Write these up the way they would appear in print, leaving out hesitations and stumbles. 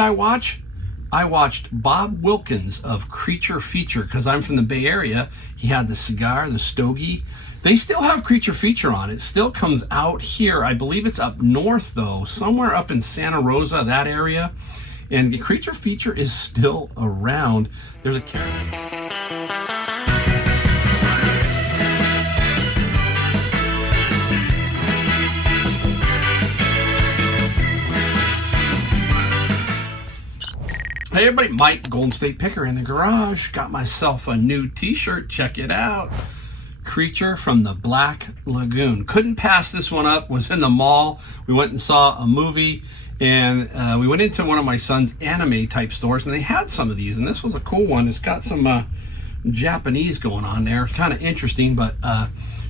I watched Bob Wilkins of Creature Feature because I'm from the Bay Area. He had the cigar, the stogie. They still have Creature Feature on. It still comes out here. I believe it's up north, though, somewhere up in Santa Rosa, that area. And the Creature Feature is still around. There's a character. Hey everybody, Mike, Golden State Picker in the garage. Got myself a new t-shirt, check it out. Creature from the Black Lagoon. Couldn't pass this one up, was in the mall. We went and saw a movie and we went into one of my son's anime type stores and they had some of these and this was a cool one. It's got some Japanese going on there, kind of interesting, but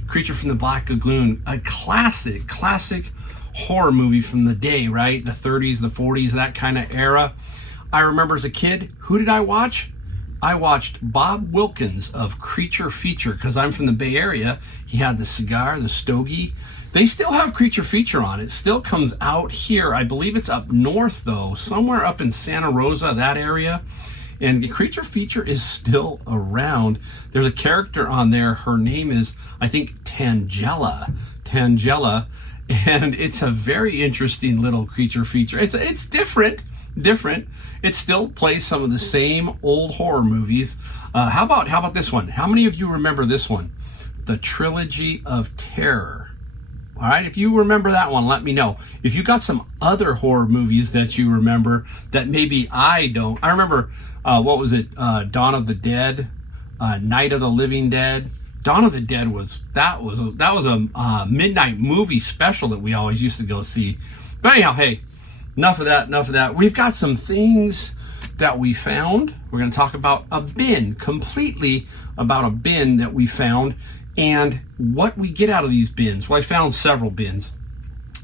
Creature from the Black Lagoon, a classic horror movie from the day, right? The 30s, the 40s, that kind of era. I remember as a kid, who did I watch? I watched Bob Wilkins of Creature Feature because I'm from the Bay Area. He had the cigar, the stogie. They still have Creature Feature on. It still comes out here. I believe it's up north, though, somewhere up in Santa Rosa, that area. And the Creature Feature is still around. There's a character on there. Her name is, I think, Tangela. And it's a very interesting little Creature Feature. It's different. It still plays some of the same old horror movies. How about this one? How many of you remember this one? The Trilogy of Terror. All right, if you remember that one, let me know. If you got some other horror movies that you remember that maybe I don't. I remember, what was it? Dawn of the Dead, Night of the Living Dead. Dawn of the Dead was a midnight movie special that we always used to go see. But anyhow, hey. Enough of that. We've got some things that we found. We're going to talk about a bin, completely about a bin that we found and what we get out of these bins. Well, I found several bins.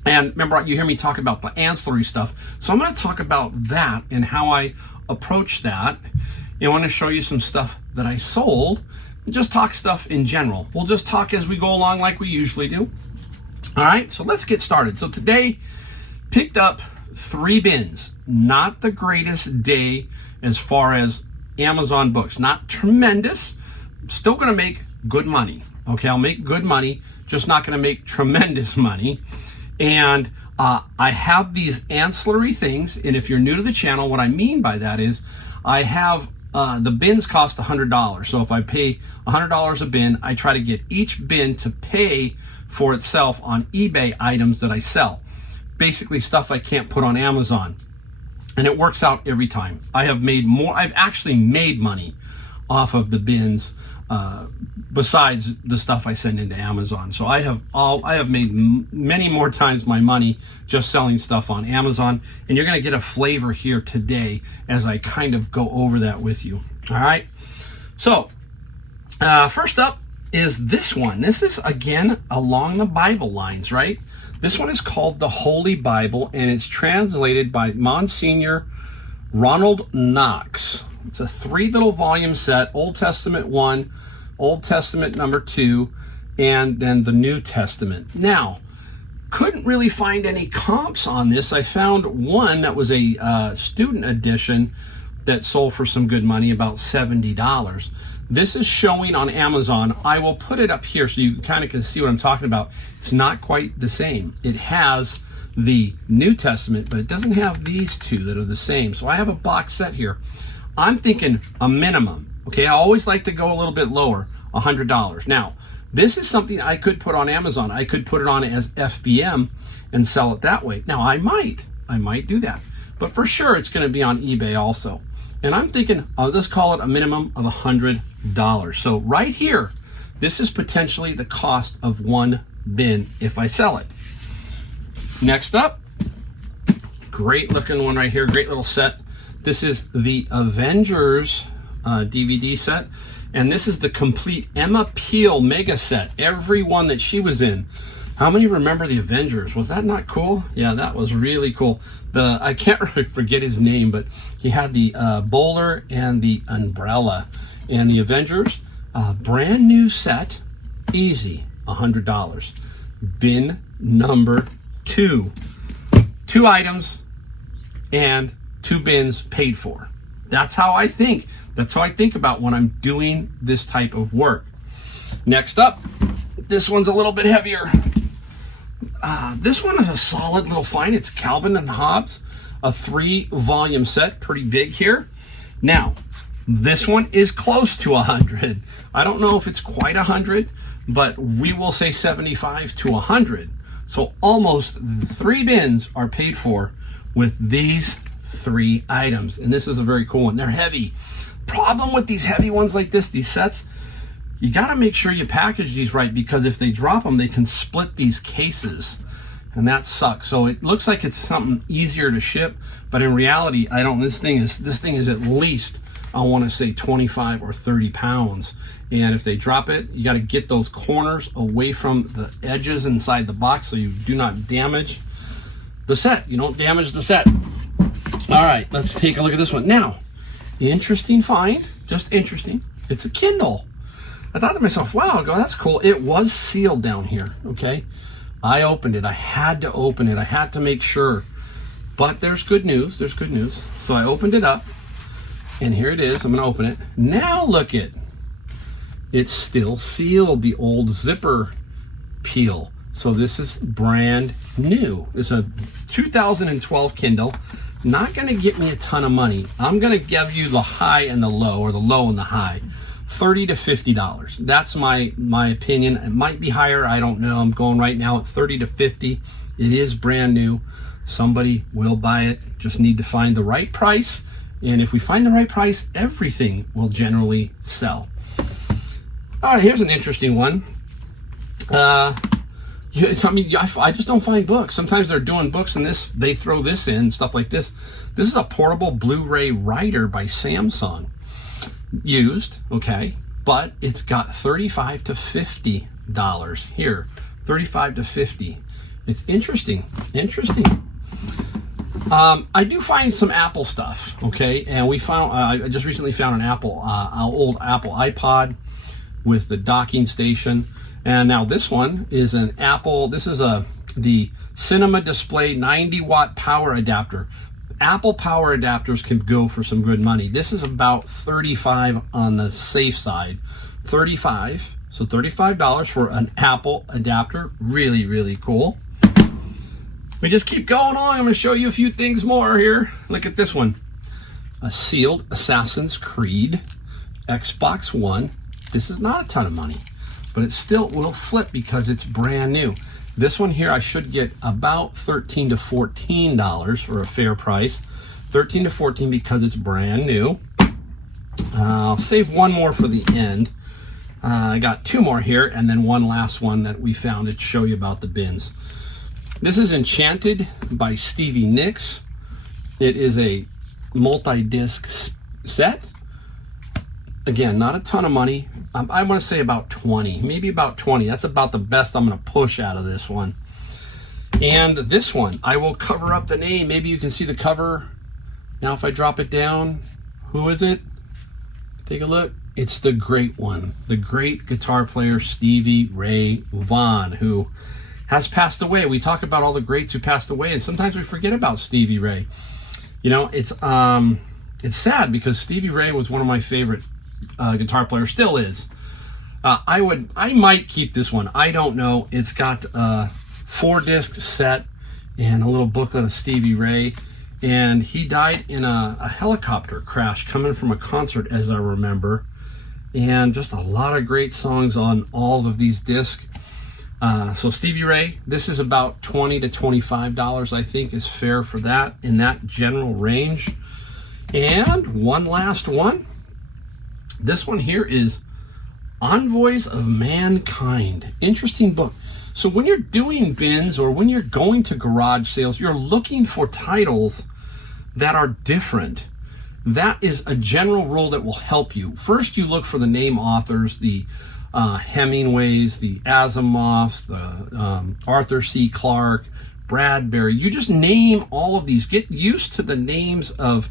And remember, you hear me talk about the ancillary stuff. So I'm going to talk about that and how I approach that. And I want to show you some stuff that I sold. And just talk stuff in general. We'll just talk as we go along like we usually do. All right, so let's get started. So today, picked up 3 bins. Not the greatest day as far as Amazon books. Not tremendous. Still going to make good money. Okay, I'll make good money, just not going to make tremendous money. And I have these ancillary things. And if you're new to the channel, what I mean by that is I have the bins cost $100. So if I pay $100 a bin, I try to get each bin to pay for itself on eBay items that I sell. Basically stuff I can't put on Amazon. And it works out every time. I've actually made money off of the bins besides the stuff I send into Amazon. So I have made many more times my money just selling stuff on Amazon. And you're going to get a flavor here today as I kind of go over that with you. All right. So first up is this one. This is, again, along the Bible lines, right? This one is called the Holy Bible, and it's translated by Monsignor Ronald Knox. It's a 3 little volume set, Old Testament 1, Old Testament number 2, and then the New Testament. Now, couldn't really find any comps on this. I found one that was a student edition that sold for some good money, about $70. This is showing on Amazon. I will put it up here so you kind of can see what I'm talking about. It's not quite the same. It has the New Testament, but it doesn't have these two that are the same. So I have a box set here. I'm thinking a minimum. Okay, I always like to go a little bit lower, $100. Now, this is something I could put on Amazon. I could put it on as FBM and sell it that way. Now, I might do that. But for sure, it's going to be on eBay also. And I'm thinking, let's call it a minimum of $100. So right here, this is potentially the cost of one bin if I sell it. Next up, great looking one right here, great little set. This is the Avengers DVD set. And this is the complete Emma Peel mega set, every one that she was in. How many remember the Avengers? Was that not cool? Yeah, that was really cool. I can't really forget his name, but he had the bowler and the umbrella. And the Avengers, brand new set, easy, $100. Bin number 2. 2 items and 2 bins paid for. That's how I think. That's how I think about when I'm doing this type of work. Next up, this one's a little bit heavier. This one is a solid little find. It's Calvin and Hobbes, a 3-volume set, pretty big here. Now, this one is close to 100. I don't know if it's quite 100, but we will say 75 to 100. So almost 3 bins are paid for with these 3 items. And this is a very cool one. They're heavy. Problem with these heavy ones like this, these sets, you got to make sure you package these right, because if they drop them, they can split these cases, and that sucks. So it looks like it's something easier to ship, but in reality, I don't. This thing is at least, I want to say 25 or 30 pounds. And if they drop it, you got to get those corners away from the edges inside the box so you do not damage the set. You don't damage the set. All right, let's take a look at this one. Now, interesting find, just interesting. It's a Kindle. I thought to myself, wow, that's cool. It was sealed down here, okay? I opened it. I had to open it. I had to make sure. But there's good news. There's good news. So I opened it up, and here it is. I'm going to open it. Now look it. It's still sealed, the old zipper peel. So this is brand new. It's a 2012 Kindle. Not going to get me a ton of money. I'm going to give you the high and the low, or the low and the high. $30 to $50. That's my opinion. It might be higher. I don't know. I'm going right now at 30 to 50. It is brand new. Somebody will buy it. Just need to find the right price. And if we find the right price, everything will generally sell. All right, here's an interesting one. I just don't find books. Sometimes they're doing books and they throw this in, stuff like this. This is a portable Blu-ray writer by Samsung. Used, okay, but it's got $35 to $50 here. 35 to 50. It's interesting. I do find some Apple stuff, okay, and we found I just recently found an old Apple iPod with the docking station, and now this one is an Apple. This is the Cinema Display 90-watt power adapter. Apple power adapters can go for some good money. This is about $35 on the safe side. $35, so $35 for an Apple adapter. Really, really cool. We just keep going on. I'm going to show you a few things more here. Look at this one. A sealed Assassin's Creed Xbox One. This is not a ton of money, but it still will flip because it's brand new. This one here, I should get about $13 to $14 for a fair price. $13 to $14 because it's brand new. I'll save one more for the end. I got 2 more here, and then one last one that we found to show you about the bins. This is Enchanted by Stevie Nicks. It is a multi-disc set. Again, not a ton of money. I want to say about 20, maybe about 20. That's about the best I'm going to push out of this one. And this one, I will cover up the name. Maybe you can see the cover. Now if I drop it down, who is it? Take a look. It's the great one, the great guitar player Stevie Ray Vaughan, who has passed away. We talk about all the greats who passed away, and sometimes we forget about Stevie Ray. You know, it's sad because Stevie Ray was one of my favorite guitar players, still is. I might keep this one. I don't know. It's got a 4-disc set and a little booklet of Stevie Ray. And he died in a helicopter crash coming from a concert, as I remember. And just a lot of great songs on all of these discs. So Stevie Ray, this is about $20 to $25, I think, is fair for that, in that general range. And one last one. This one here is Envoys of Mankind. Interesting book. So when you're doing bins or when you're going to garage sales, you're looking for titles that are different. That is a general rule that will help you. First, you look for the name authors, the Hemingways, the Asimovs, the Arthur C. Clarke, Bradbury. You just name all of these. Get used to the names of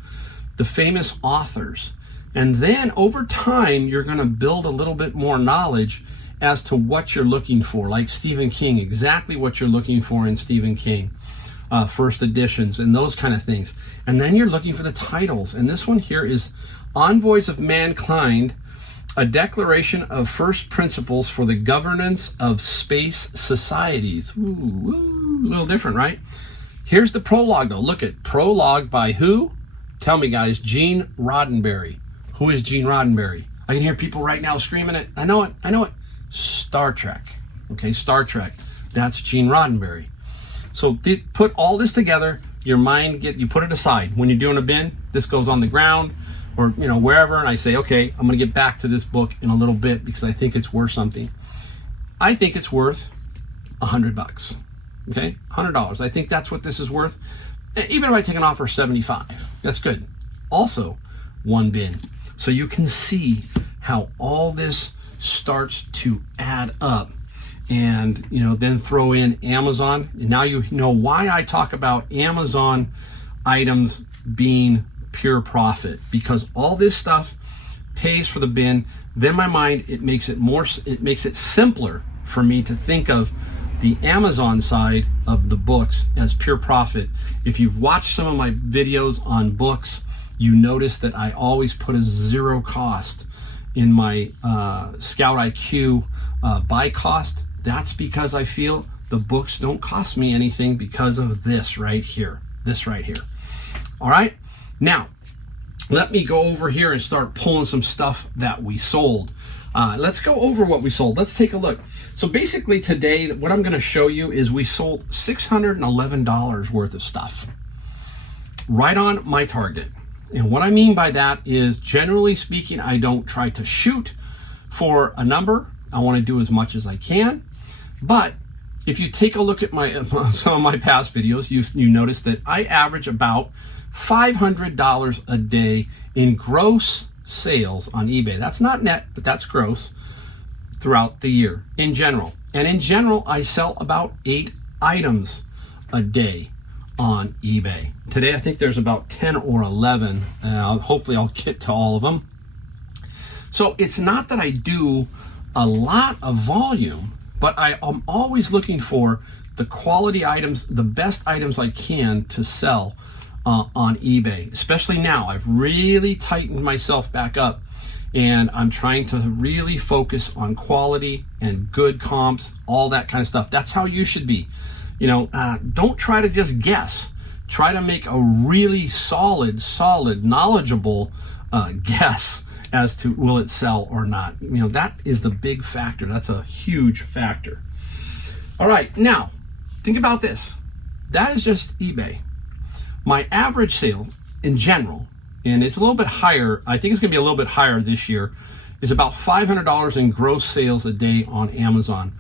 the famous authors. And then over time, you're going to build a little bit more knowledge as to what you're looking for. Like Stephen King, exactly what you're looking for in Stephen King. first editions and those kind of things. And then you're looking for the titles. And this one here is Envoys of Mankind, a declaration of first principles for the governance of space societies. Ooh, a little different, right? Here's the prologue, though. Look at prologue by who? Tell me, guys. Gene Roddenberry. Who is Gene Roddenberry? I can hear people right now screaming it. I know it. I know it. Star Trek. Okay, Star Trek. That's Gene Roddenberry. So put all this together. Your mind you put it aside. When you're doing a bin, this goes on the ground or wherever, and I say, okay, I'm going to get back to this book in a little bit because I think it's worth something. I think it's worth $100. Okay, $100. I think that's what this is worth. Even if I take an offer $75, that's good. Also, one bin. So you can see how all this starts to add up. And then throw in Amazon. And now you know why I talk about Amazon items being pure profit, because all this stuff pays for the bin. Then my mind, it makes it simpler for me to think of the Amazon side of the books as pure profit. If you've watched some of my videos on books, you notice that I always put a zero cost in my Scout IQ buy cost. That's because I feel the books don't cost me anything because of this right here. This right here. All right. Now, let me go over here and start pulling some stuff that we sold. Let's go over what we sold. Let's take a look. So basically today, what I'm going to show you is we sold $611 worth of stuff. Right on my target. And what I mean by that is, generally speaking, I don't try to shoot for a number. I want to do as much as I can. But if you take a look at some of my past videos, you notice that I average about $500 a day in gross sales on eBay. That's not net, but that's gross throughout the year in general. And in general, I sell about 8 items a day on eBay. Today, I think there's about 10 or 11. Hopefully, I'll get to all of them. So it's not that I do a lot of volume, but I'm always looking for the quality items, the best items I can to sell on eBay. Especially now, I've really tightened myself back up, and I'm trying to really focus on quality and good comps, all that kind of stuff. That's how you should be. Don't try to just guess. Try to make a really solid, knowledgeable guess as to will it sell or not. That is the big factor. That's a huge factor. All right, now think about this. That is just eBay. My average sale in general, and it's a little bit higher, I think it's gonna be a little bit higher this year, is about $500 in gross sales a day on Amazon.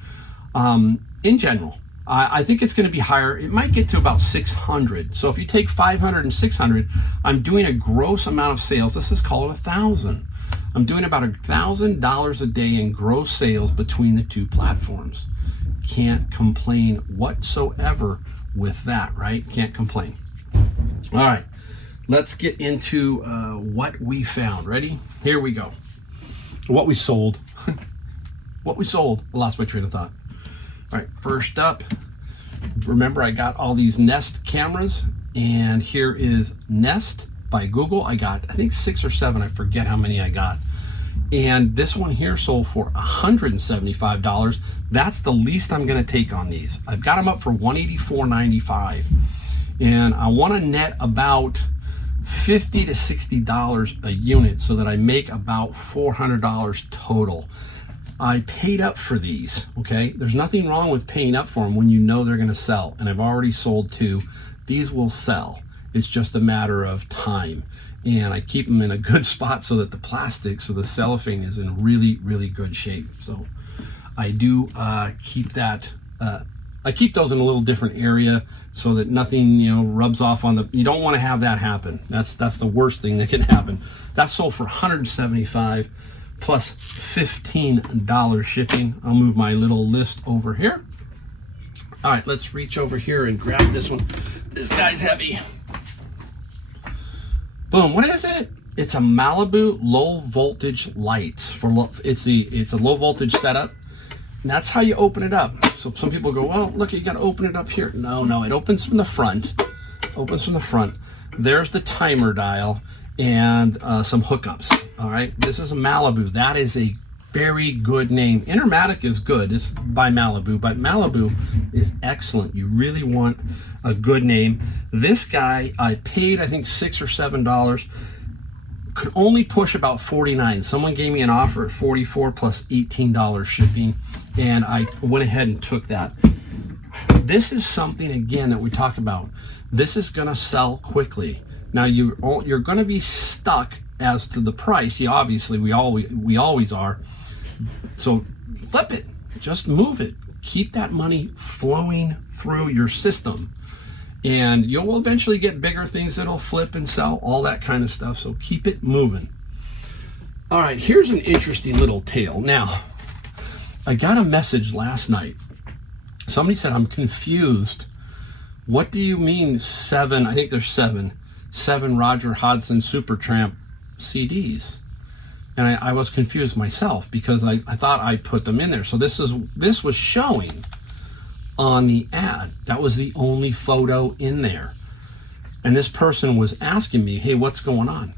In general, I think it's gonna be higher. It might get to about 600. So if you take 500 and 600, I'm doing a gross amount of sales. Let's just call it 1,000. I'm doing about $1,000 a day in gross sales between the two platforms. Can't complain whatsoever with that, right? Can't complain. All right, let's get into what we found. Ready? Here we go. What we sold. What we sold. I lost my train of thought. All right, first up, remember I got all these Nest cameras, and here is Nest by Google. I got, I think 6 or 7, I forget how many I got. And this one here sold for $175. That's the least I'm gonna take on these. I've got them up for $184.95. And I wanna net about $50 to $60 a unit so that I make about $400 total. I paid up for these, okay? There's nothing wrong with paying up for them when you know they're gonna sell. And I've already sold 2. These will sell. It's just a matter of time. And I keep them in a good spot so that the plastic, so the cellophane is in really, really good shape. So I do keep that, I keep those in a little different area so that nothing, rubs off on the, you don't want to have that happen. That's the worst thing that can happen. That sold for $175 plus $15 shipping. I'll move my little list over here. All right, let's reach over here and grab this one. This guy's heavy. Boom, what is it? It's a Malibu low voltage lights. It's a low voltage setup. And that's how you open it up. So some people go, well, look, you got to open it up here. No, it opens from the front. There's the timer dial and some hookups. All right, this is a Malibu. That is a very good name. Intermatic is good. It's by Malibu, but Malibu is excellent. You really want a good name. This guy, I paid, I think, $6 or $7. Could only push about 49. Someone gave me an offer at 44 plus $18 shipping, and I went ahead and took that. This is something, again, that we talk about. This is going to sell quickly. Now you're going to be stuck as to the price. Yeah, obviously we always are. So flip it, just move it. Keep that money flowing through your system, and you'll eventually get bigger things that'll flip and sell, all that kind of stuff. So keep it moving. All right, here's an interesting little tale. Now, I got a message last night. Somebody said, I'm confused. What do you mean 7? I think there's 7 Roger Hodgson Supertramp CDs. And I was confused myself because I thought I put them in there. So this was showing on the ad. That was the only photo in there. And this person was asking me, hey, what's going on?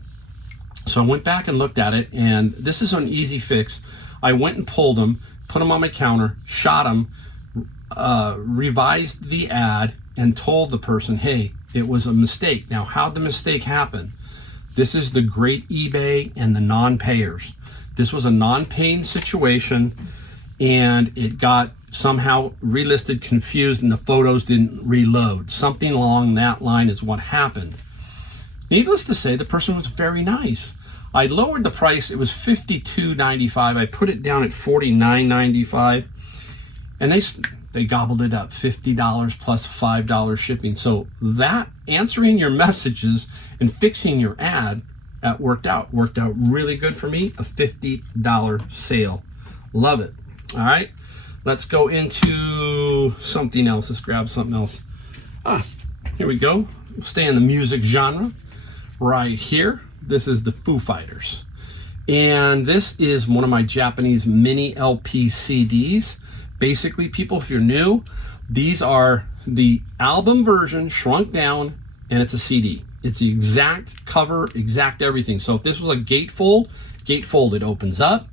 So I went back and looked at it, and this is an easy fix. I went and pulled them, put them on my counter, shot them, revised the ad, and told the person, hey, it was a mistake. Now, how'd the mistake happen? This is the great eBay and the non-payers. This was a non-paying situation, and it got somehow relisted, confused, and the photos didn't reload. Something along that line is what happened. Needless to say, the person was very nice. I lowered the price. It was $52.95. I put it down at $49.95, and they gobbled it up, $50 plus $5 shipping. So that, answering your messages and fixing your ad, that worked out really good for me. A $50 sale. Love it. All right, let's go into something else. Let's grab something else. Here we go. We'll stay in the music genre right here. This is the Foo Fighters. And this is one of my Japanese mini LP CDs. Basically, people, if you're new, these are the album version shrunk down, and it's a CD. It's the exact cover, exact everything. So if this was a gatefold, it opens up.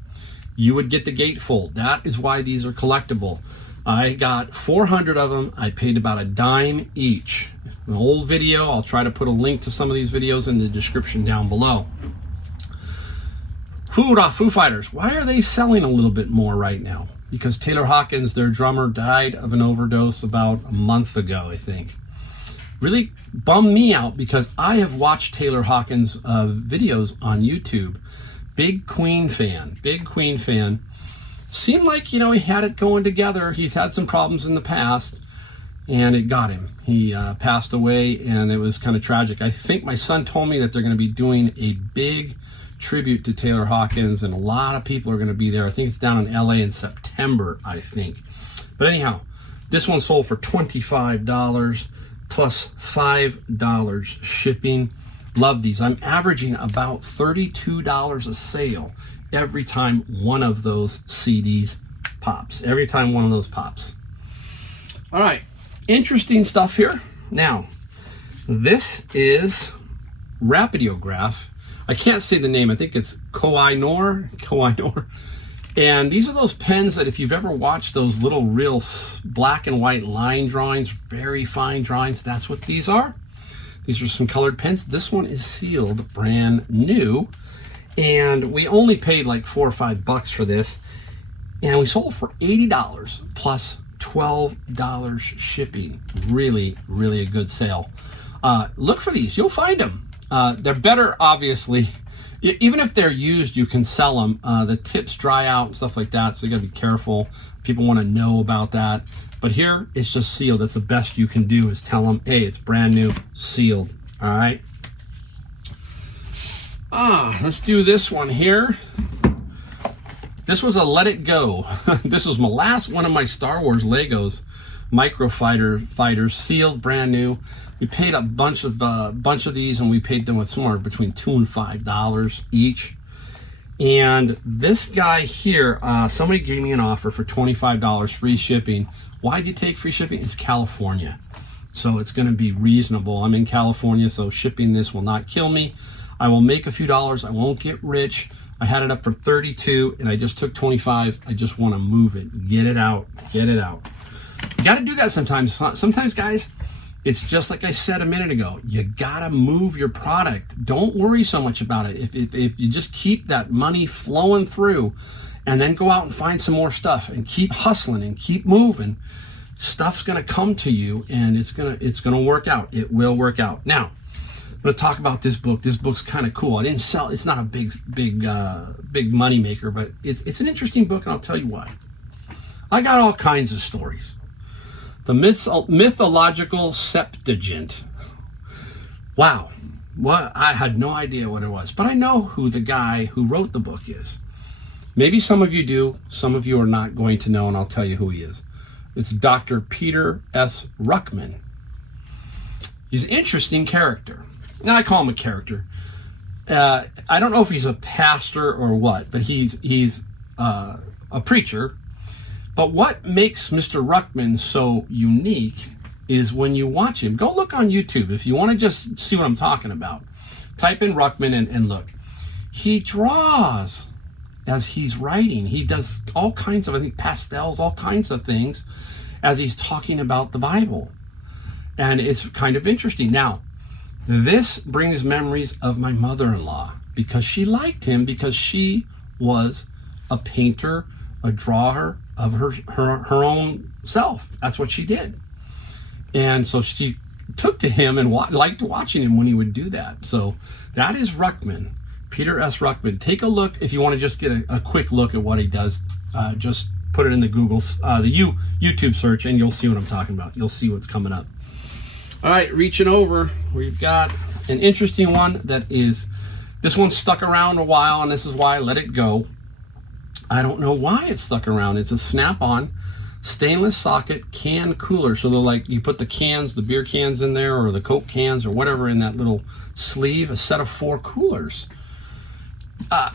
You would get the gatefold. That is why these are collectible. I got 400 of them. I paid about a dime each. An old video. I'll try to put a link to some of these videos in the description down below. Foo Fighters. Why are they selling a little bit more right now? Because Taylor Hawkins, their drummer, died of an overdose about a month ago, I think. Really bummed me out because I have watched Taylor Hawkins' videos on YouTube. Big Queen fan. Seemed like, he had it going together. He's had some problems in the past, and it got him. He passed away, and it was kind of tragic. I think my son told me that they're going to be doing a big tribute to Taylor Hawkins, and a lot of people are going to be there. I think it's down in LA in September, I think. But anyhow, this one sold for $25 plus $5 shipping. Love these. I'm averaging about $32 a sale every time one of those CDs pops. All right, interesting stuff here. Now, this is Rapidograph. I can't say the name. I think it's Kawaii Noir. And these are those pens that if you've ever watched those little real black and white line drawings, very fine drawings, that's what these are. These are some colored pens. This one is sealed brand new. And we only paid like $4 or $5 for this. And we sold for $80 plus $12 shipping. Really, really a good sale. Look for these. You'll find them. They're better, obviously. Even if they're used, you can sell them. The tips dry out and stuff like that, so you got to be careful. People want to know about that. But here, it's just sealed. That's the best you can do, is tell them, hey, it's brand new, sealed. All right? Let's do this one here. This was a Let It Go. This was my last one of my Star Wars Legos. Micro fighters, sealed, brand new. We paid a bunch of these, and we paid them with somewhere between $2 and $5 each. And this guy here, somebody gave me an offer for $25 free shipping. Why do you take free shipping? It's California, so it's going to be reasonable. I'm in California, so shipping this will not kill me. I will make a few dollars. I won't get rich. I had it up for $32 and I just took $25. I just want to move it, get it out, get it out. You got to do that sometimes. Sometimes, guys, it's just like I said a minute ago. You got to move your product. Don't worry so much about it. If you just keep that money flowing through and then go out and find some more stuff and keep hustling and keep moving, stuff's going to come to you and it's going to work out. It will work out. Now, I'm going to talk about this book. This book's kind of cool. I didn't sell. It's not a big money maker, but it's an interesting book, and I'll tell you why. I got all kinds of stories. The mythological Septuagint. Wow. What? I had no idea what it was, but I know who the guy who wrote the book is. Maybe some of you do. Some of you are not going to know, and I'll tell you who he is. It's Dr. Peter S. Ruckman. He's an interesting character. Now, I call him a character. I don't know if he's a pastor or what, but he's a preacher. But what makes Mr. Ruckman so unique is when you watch him. Go look on YouTube if you want to just see what I'm talking about. Type in Ruckman and look. He draws as he's writing. He does all kinds of, I think, pastels, all kinds of things as he's talking about the Bible. And it's kind of interesting. Now, this brings memories of my mother-in-law because she liked him because she was a painter, a drawer of her own self. That's what she did. And so she took to him and liked watching him when he would do that. So that is Ruckman, Peter S. Ruckman. Take a look if you want to just get a quick look at what he does. Just put it in the YouTube search and you'll see what I'm talking about. You'll see what's coming up. All right, reaching over, we've got an interesting one this one's stuck around a while, and this is why I let it go. I don't know why it's stuck around. It's a snap-on stainless socket can cooler. So they're like, you put the cans, the beer cans in there, or the Coke cans, or whatever in that little sleeve, a set of 4 coolers.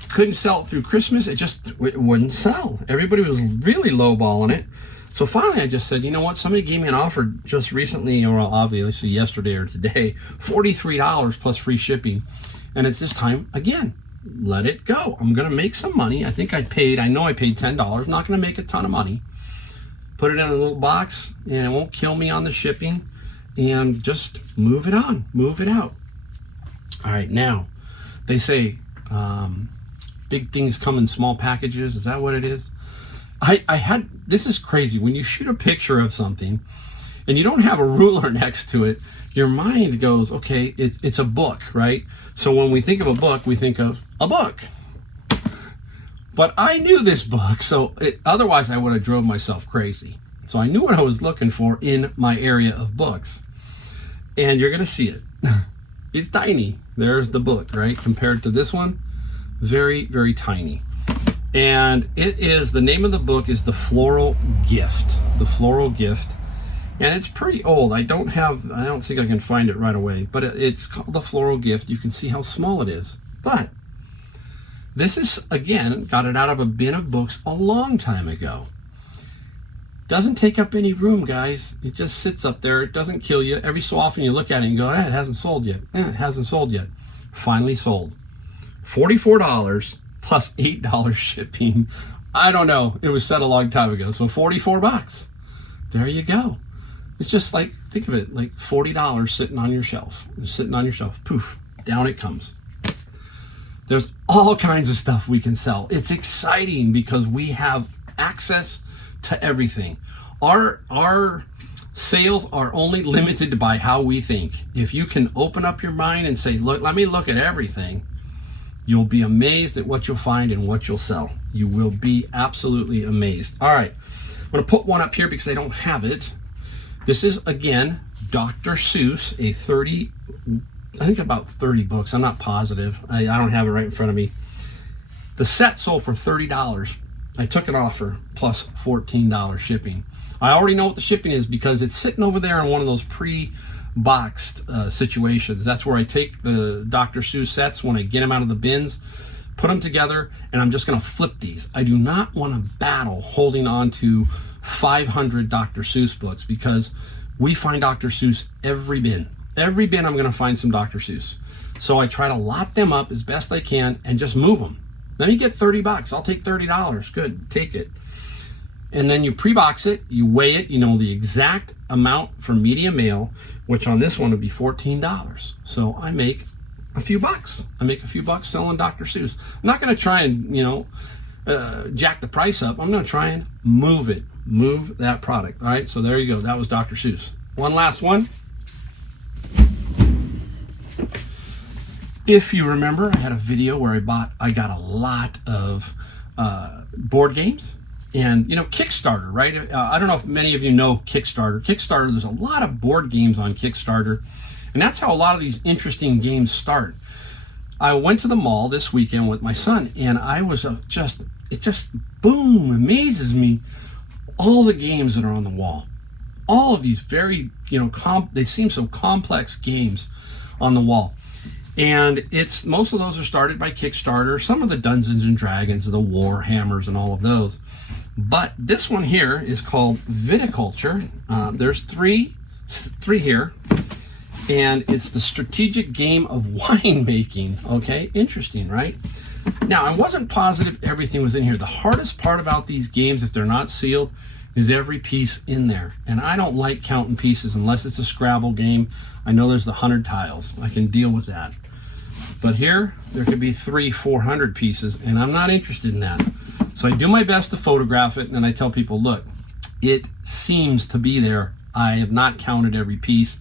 Couldn't sell it through Christmas. It wouldn't sell. Everybody was really lowballing it. So finally, I just said, you know what? Somebody gave me an offer just recently, or obviously yesterday or today, $43 plus free shipping. And it's this time, again, let it go. I'm going to make some money. I know I paid $10. I'm not going to make a ton of money. Put it in a little box, and it won't kill me on the shipping. And just move it on. Move it out. All right, now, they say big things come in small packages. Is that what it is? This is crazy. When you shoot a picture of something and you don't have a ruler next to it, your mind goes, okay, it's a book, right? So when we think of a book, we think of a book. But I knew this book, so otherwise I would have drove myself crazy. So I knew what I was looking for in my area of books. And you're going to see it. It's tiny. There's the book, right? Compared to this one, very, very tiny. And the name of the book is The Floral Gift. The Floral Gift. And it's pretty old. I don't think I can find it right away, but it's called The Floral Gift. You can see how small it is. But this is, again, got it out of a bin of books a long time ago. Doesn't take up any room, guys. It just sits up there. It doesn't kill you. Every so often you look at it and go, it hasn't sold yet. It hasn't sold yet. Finally sold. $44 plus $8 shipping. I don't know. It was said a long time ago. So $44. There you go. It's just like, think of it, like $40 sitting on your shelf. It's sitting on your shelf. Poof, down it comes. There's all kinds of stuff we can sell. It's exciting because we have access to everything. Our sales are only limited by how we think. If you can open up your mind and say, look, let me look at everything, you'll be amazed at what you'll find and what you'll sell. You will be absolutely amazed. All right, I'm going to put one up here because I don't have it. This is, again, Dr. Seuss, I think about 30 books. I'm not positive. I don't have it right in front of me. The set sold for $30. I took an offer plus $14 shipping. I already know what the shipping is because it's sitting over there in one of those pre-boxed situations. That's where I take the Dr. Seuss sets when I get them out of the bins. put them together, and I'm just going to flip these. I do not want to battle holding on to 500 Dr. Seuss books, because we find Dr. Seuss every bin. Every bin I'm going to find some Dr. Seuss. So I try to lot them up as best I can and just move them. Let me get 30 bucks. I'll take $30. Good, take it. And then you pre-box it, you weigh it, you know the exact amount for medium mail, which on this one would be $14. So I make a few bucks. I make a few bucks selling Dr. Seuss. I'm not going to try and, jack the price up. I'm going to try and move it, move that product. All right, so there you go. That was Dr. Seuss. One last one. If you remember, I had a video where I got a lot of board games. And, Kickstarter, right? I don't know if many of you know Kickstarter. Kickstarter, there's a lot of board games on Kickstarter. And that's how a lot of these interesting games start. I went to the mall this weekend with my son, and I was it just boom, amazes me, all the games that are on the wall. All of these very, they seem so complex games on the wall. And most of those are started by Kickstarter. Some of the Dungeons and Dragons, the Warhammers, and all of those. But this one here is called Viticulture. There's three here, and it's the strategic game of winemaking. Okay, interesting, right? Now, I wasn't positive everything was in here. The hardest part about these games, if they're not sealed, is every piece in there. And I don't like counting pieces unless it's a Scrabble game. I know there's the 100 tiles. I can deal with that. But here, there could be 300-400 pieces, and I'm not interested in that. So I do my best to photograph it, and I tell people, look, it seems to be there. I have not counted every piece.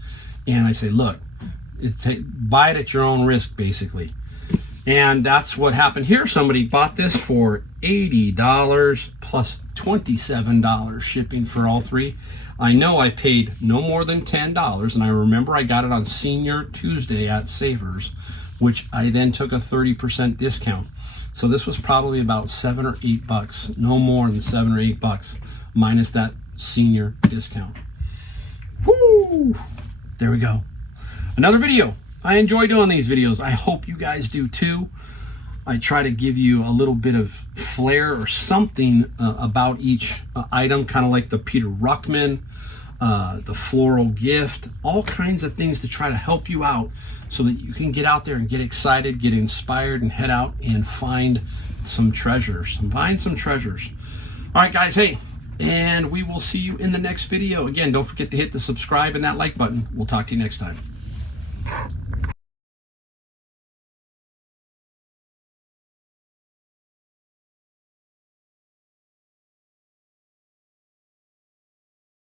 And I say, look, buy it at your own risk, basically. And that's what happened here. Somebody bought this for $80 plus $27 shipping for all three. I know I paid no more than $10, and I remember I got it on Senior Tuesday at Savers, which I then took a 30% discount. So this was probably about $7 or $8, no more than $7 or $8 minus that senior discount. Woo! There we go. Another video. I enjoy doing these videos. I hope you guys do too. I try to give you a little bit of flair or something about each item, kind of like the Peter Ruckman, the floral gift, all kinds of things to try to help you out so that you can get out there and get excited, get inspired, and head out and find some treasures. Find some treasures. All right, guys, hey, and we will see you in the next video. Again, don't forget to hit the subscribe and that like button. We'll talk to you next time.